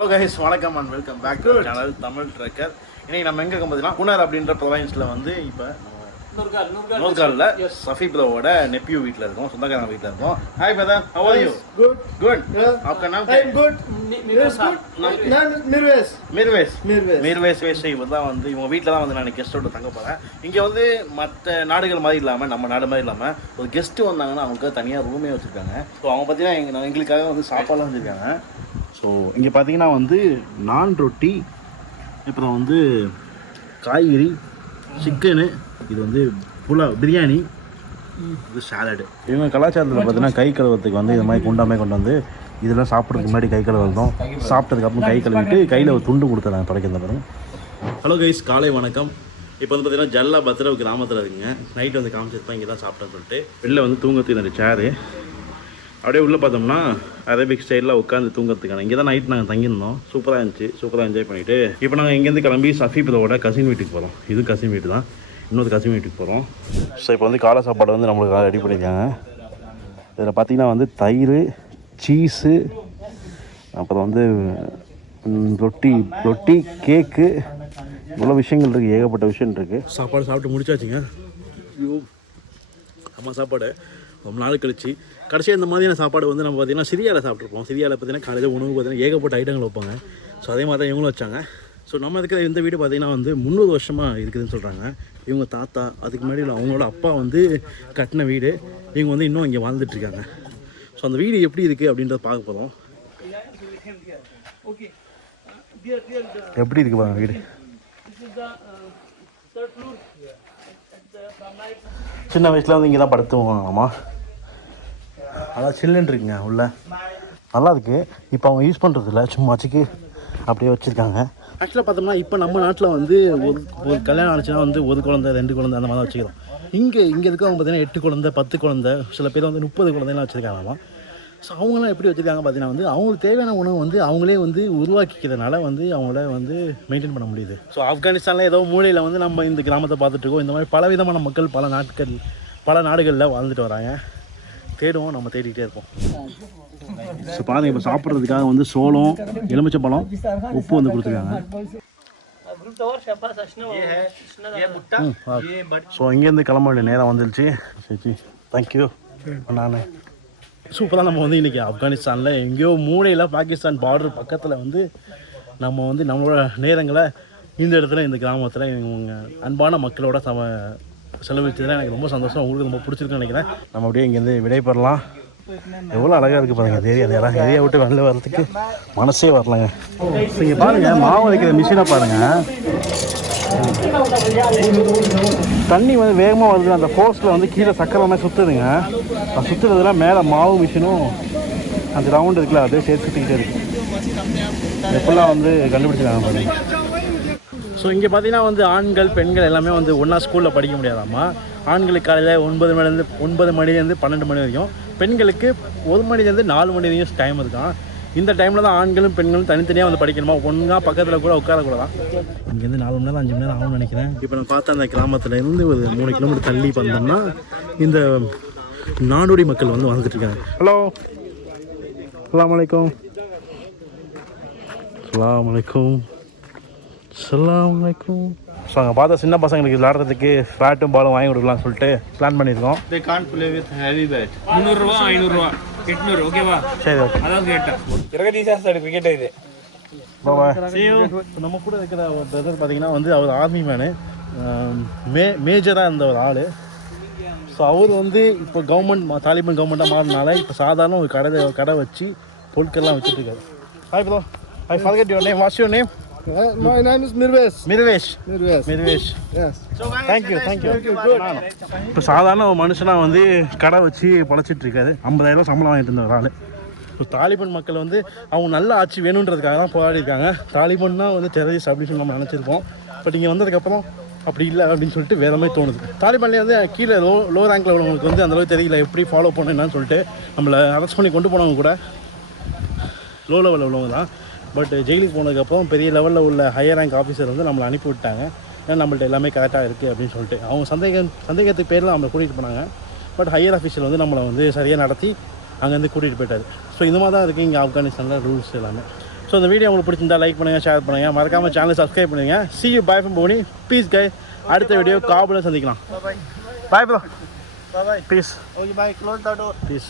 Hello guys, வணக்கம் and welcome back to channel Tamil Trekker. இன்னைக்கு நம்ம எங்கே இருக்கோம் பார்த்தீங்கன்னா குனார் அப்படின்ற ப்ரொவின்ஸில் வந்து இப்போ நூர்காலில் சஃபி ப்ரோவோட நெப்பியூ வீட்டில் இருக்கோம், சொந்தக்காரங்க வீட்டில் இருக்கோம். Hi brother, how are you? Good. Good. आपका नाम क्या है? Good. மிர்வேஸ். இவர் தான் வந்து இவங்க வீட்டில் தான் வந்து நான் கெஸ்ட்டோட தங்க போகிறேன். இங்கே வந்து மற்ற நாடுகள் மாதிரி இல்லாமல், நம்ம நாடு மாதிரி இல்லாமல் ஒரு கெஸ்ட்டு வந்தாங்கன்னா அவங்களுக்கு தனியாக ரூமே வச்சுருக்காங்க. ஸோ அவங்க பார்த்தீங்கன்னா எங்களுக்காக வந்து சாப்பாடுலாம் வச்சுருக்காங்க. ஸோ இங்கே பார்த்தீங்கன்னா வந்து நான் ரொட்டி, அப்புறம் வந்து காய்கறி, சிக்கனு, இது வந்து புலாவ், பிரியாணி, இது சாலடு. இவங்க கலாச்சாரத்தில் பார்த்தீங்கன்னா கை கழுவுறதுக்கு வந்து இது மாதிரி குண்டாமே கொண்டு வந்து இதெல்லாம் சாப்பிட்றதுக்கு முன்னாடி கை கழுவுறதும், சாப்பிட்டதுக்கப்புறம் கை கழுவிட்டு கையில் ஒரு துண்டு கொடுத்துறாங்க படைக்கிற பாருங்க. ஹலோ கைஸ், காலை வணக்கம். இப்போ வந்து பார்த்தீங்கன்னா ஜல்லா பத்திரவு கிராமத்தில் இருக்குங்க. நைட்டு வந்து காமிச்சிருப்பேன் இங்கே தான் சாப்பிட்டேன்னு சொல்லிட்டு. வெளில வந்து தூங்கறதுக்கு இந்த சேரு, அப்படியே உள்ளே பார்த்தோம்னா அரேபிக் ஸ்டைலில் உட்காந்து தூங்கிறதுக்கான இங்கே தான் நைட் நாங்கள் தங்கியிருந்தோம். சூப்பராக இருந்துச்சு, சூப்பராக என்ஜாய் பண்ணிவிட்டு இப்போ நாங்கள் இங்கேருந்து கிளம்பி சஃபி ப்ரோவோட கசின் வீட்டுக்கு போகிறோம். இது கசின் வீட்டு தான், இன்னொரு கசின் வீட்டுக்கு போகிறோம். ஸோ இப்போ வந்து காலை சாப்பாடு வந்து நம்மளுக்கு ரெடி பண்ணியிருக்காங்க. இதில் பார்த்திங்கன்னா வந்து தயிர், சீஸு, அப்புறம் வந்து ரொட்டி, கேக்கு, இவ்வளோ விஷயங்கள் இருக்குது, ஏகப்பட்ட விஷயம் இருக்குது. சாப்பாடு சாப்பிட்டு முடிச்சாச்சுங்க. ஐயோ அம்மா சாப்பாடு ரொம்ப நாள் கழிச்சு கடைசியாக இந்த மாதிரியான சாப்பாடு வந்து நம்ம பார்த்திங்கன்னா சிரியாவில் சாப்பிட்ருப்போம். சிரியாவில் பார்த்திங்கன்னா காலையில் உணவு பார்த்திங்கன்னா ஏகப்பட்ட ஐட்டங்கள் வைப்பாங்க. ஸோ அதே மாதிரி தான் இவங்களும் வச்சாங்க. ஸோ நம்ம இருக்கிற இந்த வீடு பார்த்திங்கன்னா வந்து 300 வருஷமாக இருக்குதுன்னு சொல்கிறாங்க. இவங்க தாத்தா, அதுக்கு முன்னாடி அவங்களோட அப்பா வந்து கட்டின வீடு. இவங்க வந்து இன்னும் இங்கே வாழ்ந்துட்டுருக்காங்க. ஸோ அந்த வீடு எப்படி இருக்குது அப்படின்றத பார்க்க போகிறோம். எப்படி இருக்குது பாருங்க வீடு. சின்ன வயசில் வந்து இங்கே தான் படுத்துவாங்களாமா. அதான் சில்லுன்னு இருக்குங்க உள்ள, நல்லா இருக்குது. இப்போ அவங்க யூஸ் பண்ணுறது இல்லை, சும்மா வச்சுக்கு அப்படியே வச்சுருக்காங்க. ஆக்சுவலாக பார்த்தோம்னா இப்போ நம்ம நாட்டில் வந்து ஒரு கல்யாணம் ஆச்சுன்னா வந்து ஒரு குழந்தை, 2 குழந்தை அந்த மாதிரி தான் வச்சுக்கிறோம். இங்கே இருக்கவங்க பார்த்தீங்கன்னா 8 குழந்தை, 10 குழந்தை, சில பேர் வந்து 30 குழந்தைலாம் வச்சுருக்காங்களாமா. ஸோ அவங்களாம் எப்படி வச்சுருக்காங்க பார்த்தீங்கன்னா வந்து அவங்களுக்கு தேவையான உணவு வந்து அவங்களே வந்து உருவாக்கிக்கிறதுனால வந்து அவங்கள வந்து மெயின்டைன் பண்ண முடியுது. ஸோ ஆப்கானிஸ்தானில் ஏதோ மூலையில் வந்து நம்ம இந்த கிராமத்தை பார்த்துட்ருக்கோம். இந்த மாதிரி பல விதமான மக்கள் பல நாடுகளில் வாழ்ந்துட்டு வராங்க. தேடுவோம், நம்ம தேடிக்கிட்டே இருப்போம். ஸோ பாருங்கள், இப்போ சாப்பிட்றதுக்காக வந்து சோளம், எலுமிச்சம்பழம், உப்பு வந்து கொடுத்துருக்காங்க. ஸோ இங்கேருந்து கிளம்ப வேண்டிய நேரம் வந்துருச்சு. சரி, தேங்க்யூ. நான் சூப்பராக நம்ம வந்து இன்றைக்கி ஆப்கானிஸ்தானில் எங்கேயோ மூலையில் பாகிஸ்தான் பார்டர் பக்கத்தில் வந்து நம்ம வந்து நம்மளோட நேரங்களை இந்த இடத்துல, இந்த கிராமத்தில் இவங்க அன்பான மக்களோட செலவிச்சதில் எனக்கு ரொம்ப சந்தோஷம். உங்களுக்கு ரொம்ப பிடிச்சிருக்குன்னு நினைக்கிறேன். நம்ம அப்படியே இங்கேருந்து விடைபெறலாம். எவ்வளோ அழகாக இருக்குது பாருங்கள். அது ஏரியா விட்டு வெளில வர்றதுக்கு மனசே வரலங்க. இங்கே பாருங்கள், மாவு வைக்கிற மிஷினை பாருங்கள். தண்ணி வந்து வேகமாக வருது. அந்த ஃபோர்ஸில் வந்து கீழே சக்கரை மாதிரி சுற்றுதுங்க. அது சுற்றுறதுலாம் மேலே மாவு மிஷினும் அந்த ரவுண்டு இருக்குல்ல, அதே சேர்த்து சுற்றிக்கிட்டே இருக்குது. எப்படிலாம் வந்து கண்டுபிடிச்சிருக்காங்க பாருங்க. ஸோ இங்கே பார்த்தீங்கன்னா வந்து ஆண்கள், பெண்கள் எல்லாமே வந்து ஒன்றா ஸ்கூலில் படிக்க முடியாதாம்மா. ஆண்களுக்கு காலையில் 9 மணிலேருந்து 12 மணி வரைக்கும், பெண்களுக்கு 1 மணிலேருந்து 4 மணி வரைக்கும் டைம் இருக்கான். இந்த டைமில் தான் ஆண்களும் பெண்களும் தனித்தனியாக வந்து படிக்கணுமா, ஒன்றா பக்கத்தில் கூட உட்காரக்கூடாதான். இங்கேருந்து 4 மணி நேரம் 5 மணி நேரம் ஆகும்னு நினைக்கிறேன். இப்போ நான் பார்த்த அந்த கிராமத்தில் இருந்து ஒரு 3 கிலோமீட்டர் தள்ளி பார்த்தோம்னா இந்த நாடோடி மக்கள் வந்து வாழ்ந்துட்டு இருக்காங்க. ஹலோ, அஸ்ஸலாமு அலைக்கும். அஸ்ஸலாமு அலைக்கும். அஸ்ஸலாமு அலைக்கும். ஸோ அங்கே பார்த்தா சின்ன பசங்களுக்கு விளையாடுறதுக்கு பேட்டும் பாலும் வாங்கி கொடுக்கலாம்னு சொல்லிட்டு பிளான் பண்ணியிருக்கோம். They can't play with heavy bat. 300 ரூபா, 500 ரூபா, 800. ஓகேவா? சரி, ஓகே. அதான் கேட்டேன். கிரிக்கெட் கிரிக்கெட் இது. நம்ம கூட இருக்கிற ஒரு பிரதர் பார்த்தீங்கன்னா வந்து அவர் ஆர்மி மேனு, மேஜராக இருந்த ஒரு ஆள். ஸோ அவர் வந்து இப்போ தாலிபான் கவர்மெண்ட்டாக மாறினால இப்போ சாதாரண ஒரு கடை வச்சு பொருட்கள்லாம் வச்சுட்ருக்காரு. Hi bro, I forget your name. What's your name? My name is Mirvesh. Yes. Thank you. இப்போ சாதாரண ஒரு மனுஷனாக வந்து கடை வச்சு பழச்சிட்ருக்காரு. 50,000 சம்பளம் வாங்கிட்டு இருந்த ஒரு ஆள். இப்போ தாலிபான் மக்கள் வந்து அவங்க நல்ல ஆட்சி வேணுன்றதுக்காக தான் போராடி இருக்காங்க. தாலிபான்னா வந்து டெரரிஸ்ட் அப்படின்னு சொல்லி நம்ம நினச்சிருப்போம். பட் இங்கே வந்ததுக்கப்புறம் அப்படி இல்லை அப்படின்னு சொல்லிட்டு வேற மாதிரி தோணுது. தாலிபான்லேயே வந்து கீழே லோ ரேங்கில் உள்ளவங்களுக்கு வந்து அந்தளவுக்கு தெரியல எப்படி ஃபாலோ பண்ணணும்னு சொல்லிட்டு நம்மளை அரெஸ்ட் பண்ணி கொண்டு போனவங்க கூட லோ லெவலில் உள்ளவங்க தான். பட் ஜெயிலுக்கு போனதுக்கப்புறம் பெரிய லெவலில் உள்ள ஹையர் ரேங்க் ஆஃபீஸர் வந்து நம்மளை அனுப்பி விட்டாங்க. ஏன்னா நம்மள்ட்ட எல்லாமே கரெக்டாக இருக்குது அப்படின்னு சொல்லிட்டு அவங்க சந்தேகத்துக்கு பேரில் நம்மளை கூட்டிகிட்டு போனாங்க. பட் ஹையர் ஆஃபீஸில் வந்து நம்மளை வந்து சரியாக நடத்தி அங்கேருந்து கூட்டிகிட்டு போயிட்டார். ஸோ இந்த மாதிரி தான் இருக்குது இங்கே ஆப்கானிஸ்தானில் ரூல்ஸ் எல்லாமே. ஸோ இந்த வீடியோ உங்களுக்கு பிடிச்சிருந்தா லைக் பண்ணுங்கள், ஷேர் பண்ணுங்கள், மறக்காமல் சேனலை சப்ஸ்கிரைப் பண்ணுங்கள். See you, bye from Boni. Peace guys. அடுத்த வீடியோ காபுல சந்திக்கலாம். Bye bye. Bye bro. Bye bye. Peace. Okay bye. Close the door. Peace.